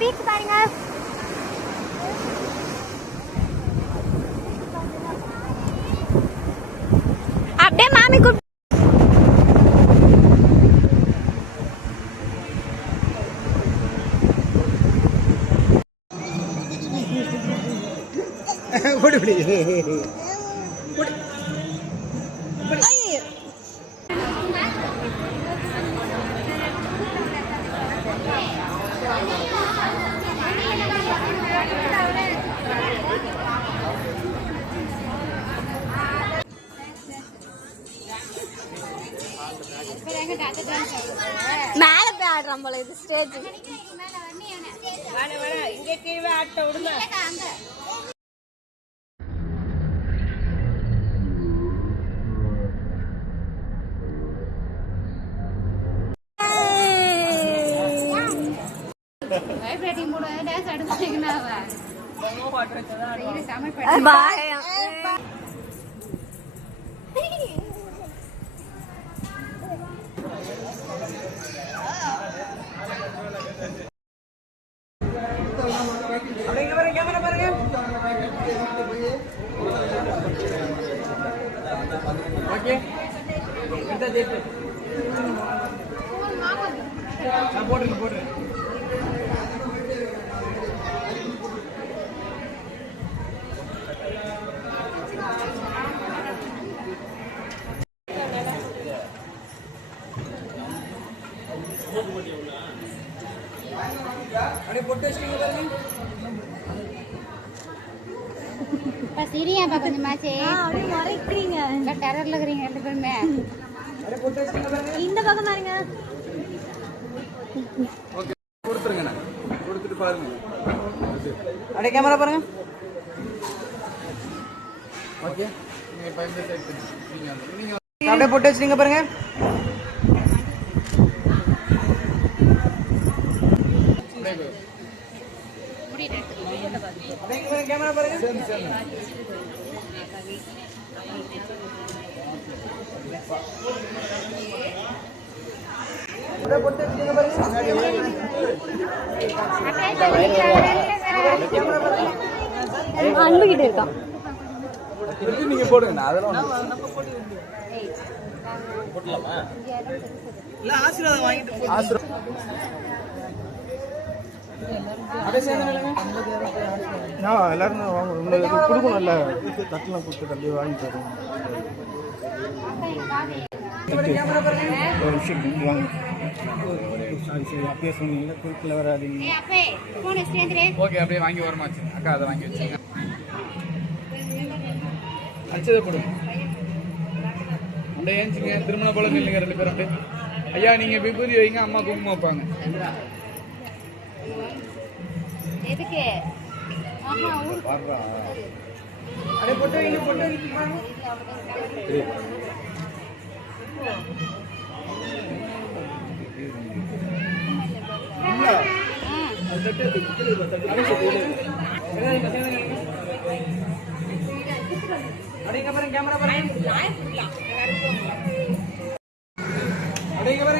Beach பாருங்க. அப்படியே மாமி கூப்பிட்டு மேல போய் ஆடுறான் போல. இது ஸ்டேஜ் இங்கே கீழே ஆட்ட விடுங்க. வைப்ரேட்டிங் கூட டான்ஸ் ஆடுறீங்கன்னா கேமரா பாருங்க. ஓகே போடுறேன். அப்படியே போட்டு வச்சுக்கீங்க பாருங்க. சிரியாப்பா கொஞ்சமாச்சு அப்படியே மறைக்கிறீங்க. டெரர்ல இருக்கிறீங்க ரெண்டு பேருமே. அப்படியே போட்டு வச்சுக்கீங்க பாருங்க. இந்த பக்கம் பாருங்க. ஓகே கொடுத்துருங்க. கொடுத்துட்டு பாருங்க. அப்படியே கேமரா பாருங்க. ஓகே நீங்க பைப்ல செட் பண்ணுங்க. அப்படியே போட்டு வச்சுக்கீங்க பாருங்க. கேமரா பாருங்க. அன்புகிட்ட இருக்கான். நீங்க போடுங்க. அதெல்லாம் ஆசீர்வாதம் வாங்கிட்டு எல்லாரும் வாங்க. உங்களுக்கு கொடுக்கணும்ல, தட்டெல்லாம் கொடுத்து தள்ளி வாங்கி தரோம். ஒரு விஷயம் வாங்க. சரி அப்படியே சொன்னீங்க, குறுக்கில் வராதிங்க. ஓகே அப்படியே வாங்கி வரமாச்சு. அக்கா அதை வாங்கி வச்சுங்க. அச்சதை போடுங்க. அப்படியே ஏஞ்சிங்க. திருமண போல நில்லுங்க ரெண்டு பேரும். அப்படியே ஐயா நீங்க விபூதி வைங்க, அம்மா குங்குமம் வைப்பாங்க. எதுக்கு அப்படியே போட்டு வைங்க. போட்டு வைங்க.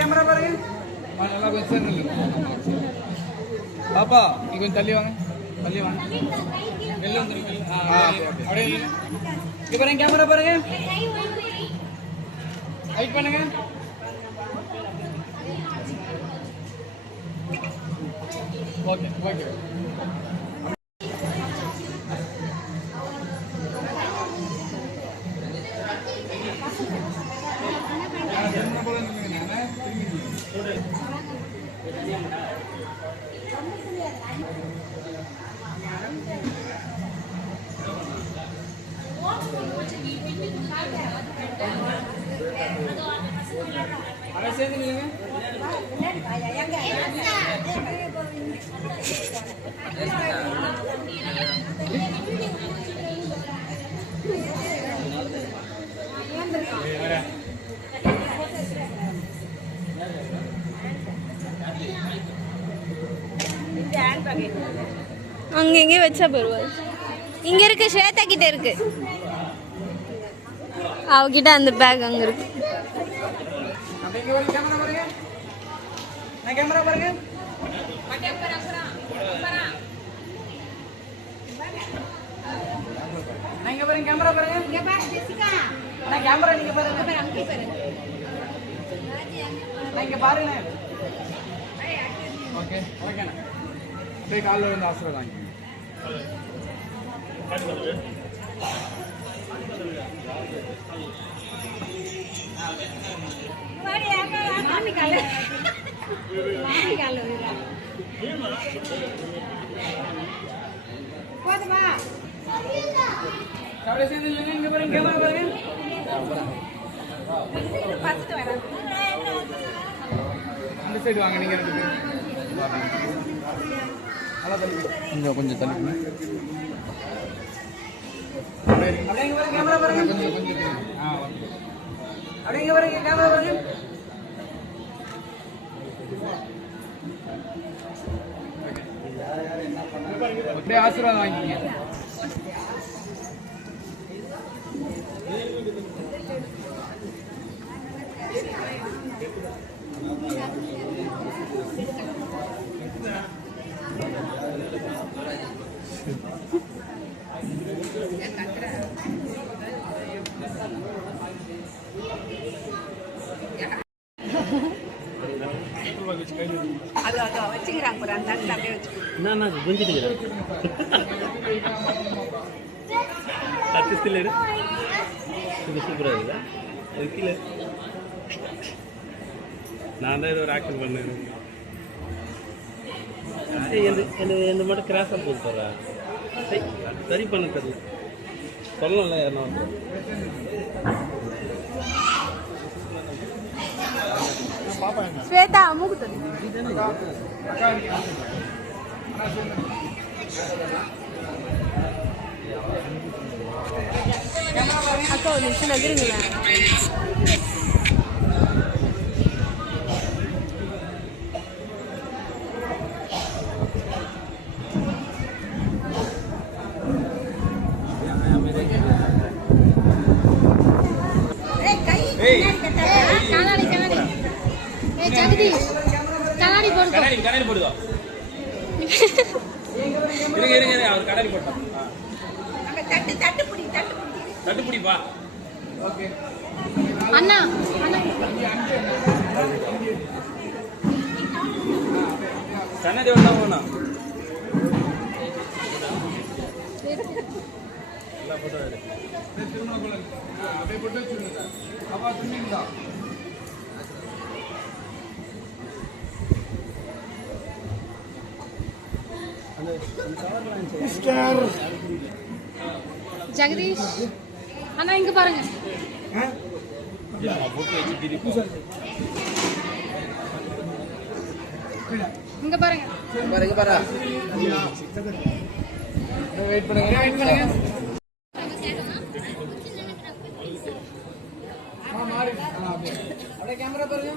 கேமரா பாருங்க. நல்லா பாப்பா நீ கொஞ்சம் தள்ளி வாங்க. வெளில வந்துருங்க. அப்படியே பாருங்க. கேமரா பாருங்க. ஹைட் பண்ணுங்க. ஓகே அதை சேர்ந்து நில்லுங்க. அங்க எங்க வச்சா போடுவாரு. இங்க இருக்கு, ஸ்வேதா கிட்ட இருக்கு. அவகிட்ட அந்த பேக் அங்க இருக்கு. கேமரா பாருங்க. இங்க பாருங்க கேமரா பாருங்க. இங்க பாரு ஜெசிகா. நான் கேமரா நீங்க பாருங்க. பாரு அங்க பாரு. நான் இங்க பாருங்க. ஓகே ஓகேண்ணா. அப்படியே காலில் வந்து ஆசிரியர் வாங்கி. மாமி கால. மாமி கால விடுறா. போதுமா? அப்படியே சேர்ந்து இல்லைங்க. இங்க பாருங்க கேமரா பாருங்க. ஃபர்ஸ்ட் வரேன். இந்த சைடு வாங்க நீங்க ரெண்டு பேரும். நல்லா தள்ளி இன்னும் கொஞ்சம் தள்ளி. அப்படியே இங்க பாருங்க கேமரா பாருங்க. கொஞ்சம் அப்படியே இங்க பாருங்க கேமரா பாருங்க. அப்படியே ஆசீர்வாதம் வாங்கிக்கங்க. நான் குஞ்சிட்டு அத்திஸ்தில் இது சூப்பராக இருக்குல்ல அது கீழே நான் தான் ஏதோ ஒரு ஆக்ஷன் பண்ணேன் எந்த மட்டும் கிராஸாக போட்டு போடுறேன் சரி பண்ண தெரியல சொல்லணும்ல யாருன்னா வந்து ஸ்வேதா மூக்குத்தது அக்கா ஒரு நிமிஷம் நகருங்களா. கண்ணாடி கண்ணாடி. ஏய் ஜெகதீஷ் கண்ணாடி போடு. கண்ணாடி போடுவா இருங்க அவர் கண்ணாடி போட்டோம் தட்டு பிடிப்பா. ஓகே அண்ணா அண்ணா கண்ணாடி வேணா போனா அப்படியே போட்டு வச்சுருங்க. அப்பா துணிங்களா ஜெகதீஷ் அண்ணா இங்க பாருங்க. இங்க பாருங்க. பாருங்க பாரா வெயிட் பண்ணுங்க வெயிட் பண்ணுங்க. அப்படியே கேமரா பாருங்க.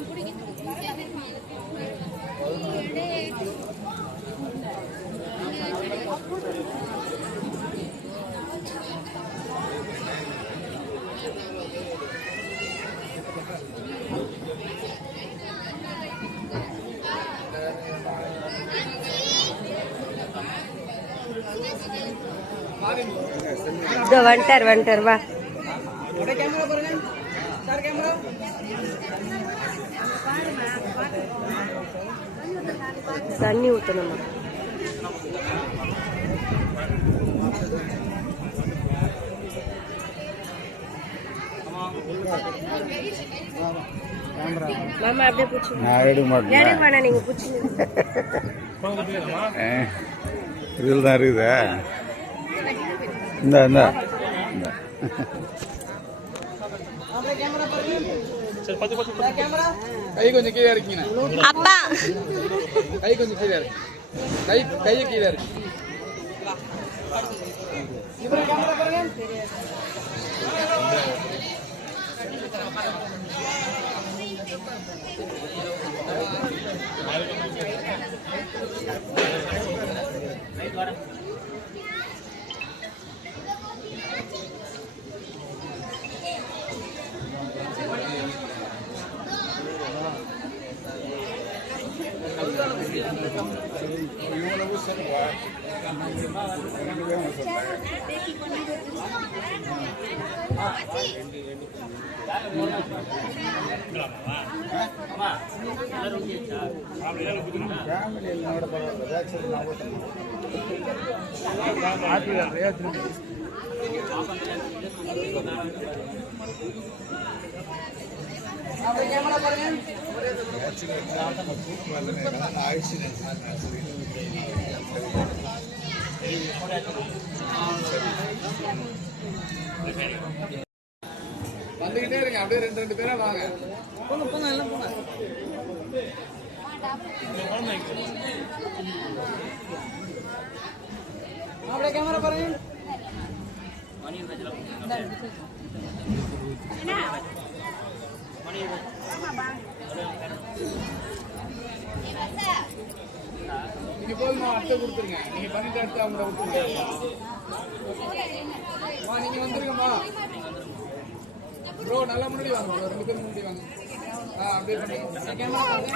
இதோ வந்துட்டார் வா. அப்படியே கேமரா பாருங்க. சார் கேமரா தண்ணி ஊற்றணுமா? மாமா அப்படியே பூச்சி நான் எடுக்க மாட்டேன். எடுக்க வேணாம், நீங்க பூச்சி இதில் தான் இருக்குதா? இந்த இந்த கை கொஞ்சம் கீழே இருக்கீங்க. அப்பா கை கொஞ்சம் கீழே இருக்கு. கையை கீழே இருக்கு. கேமரா பாருங்க. கேமரா பாருங்க. வந்துகிட்டே இருங்க, அப்படியே ரெண்டு பேரா வாங்க. போங்க எல்லாம் போங்க. அப்படியே கேமரா பாருங்க. நீங்க போதுமா அட்டை கொடுத்துருங்க. நீங்க பண்ணிட்டு அடுத்து அவங்க கொடுத்துருங்க. நீங்க வந்துருங்கம்மா. ப்ரோ நல்லா முன்னாடி வாங்க, 2 பேரும் முன்னாடி வாங்க. அப்படியே பண்ணுங்க. கேமரா பாருங்க.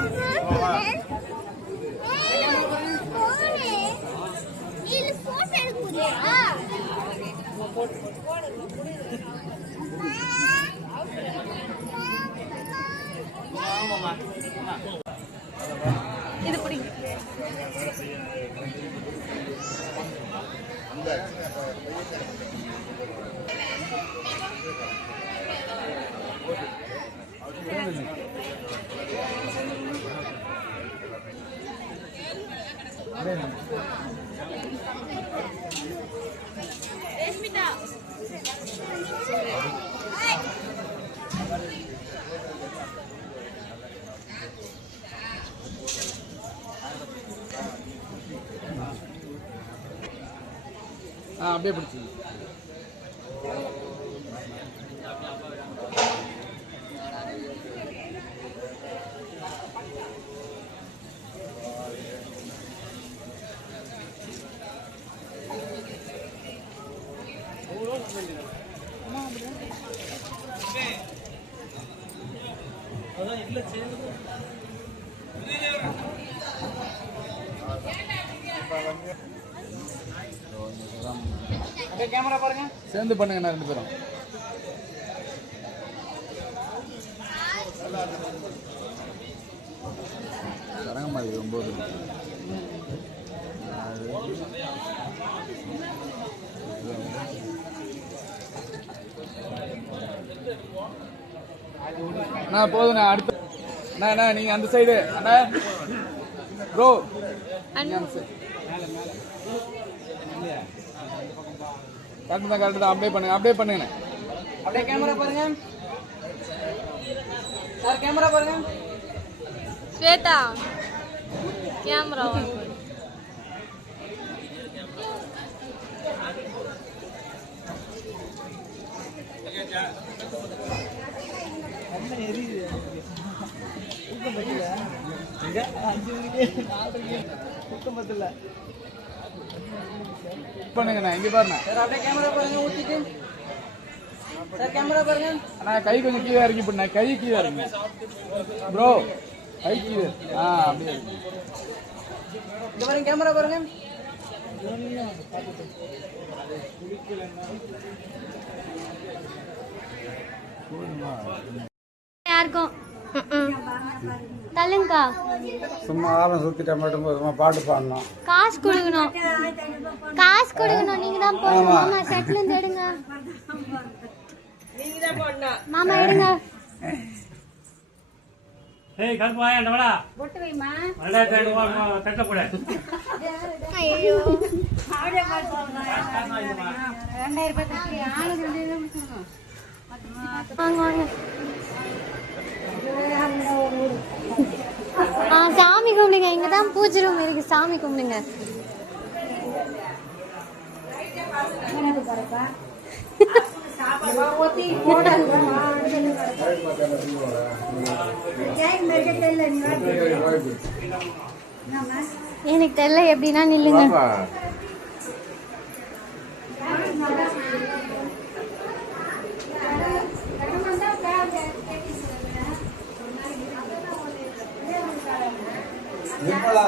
இது பிடிங்க. அப்படியே பிடிச்சி கேமரா பாருங்க. சேர்ந்து பண்ணுங்க நான் 2 பேரும். தரங்க மாதிரி 9. நான் போதுண்ணா. அடுத்த அண்ணா நீங்க அந்த சைடு. அண்ணா ப்ரோ கரெக்டு தான். அப்படியே பண்ணுங்க. அப்படியே கேமரா பாருங்க. சார் கேமரா பாருங்க. ஸ்வேதா கேமரா பண்ணுங்கண்ணா. இங்க பாருங்க. அப்படியே கேமரா பாருங்க. ஊத்திட்டு சார் கேமரா பாருங்க. அண்ணா கை கொஞ்சம் கீழே இறங்கி பண்ண. கை கீழே இறங்க ப்ரோ. கை கீழே. அப்படியே இங்க பாருங்க. கேமரா பாருங்க. யாருக்கும் தள்ளுங்கக்கா. சும்மா ஆரம் சுத்திட்ட மட்டும் போதுமா? பாட்டு பாடணும். காசு கொடுக்கணும். நீங்க தான் போடணும். மாமா செட்ல இருந்து எடுங்க. மாமா எடுங்க. ஏய் கருப்பு வாயா டவடா. பொட்டு வைமா. 2000 ரூபாய் கட்ட போடு. ஐயோ. ஆடே பாத்து 2000 ரூபாய் தட்டி ஆளுங்க முடிச்சுங்க. வாங்க. சாமி கும்பிடுங்க. இங்கதான் பூஜை ரூம் இருக்கு. சாமி கும்பிடுங்க. எனக்கு தெரியல. எப்படின்னா நில்லுங்க. நிர்மலா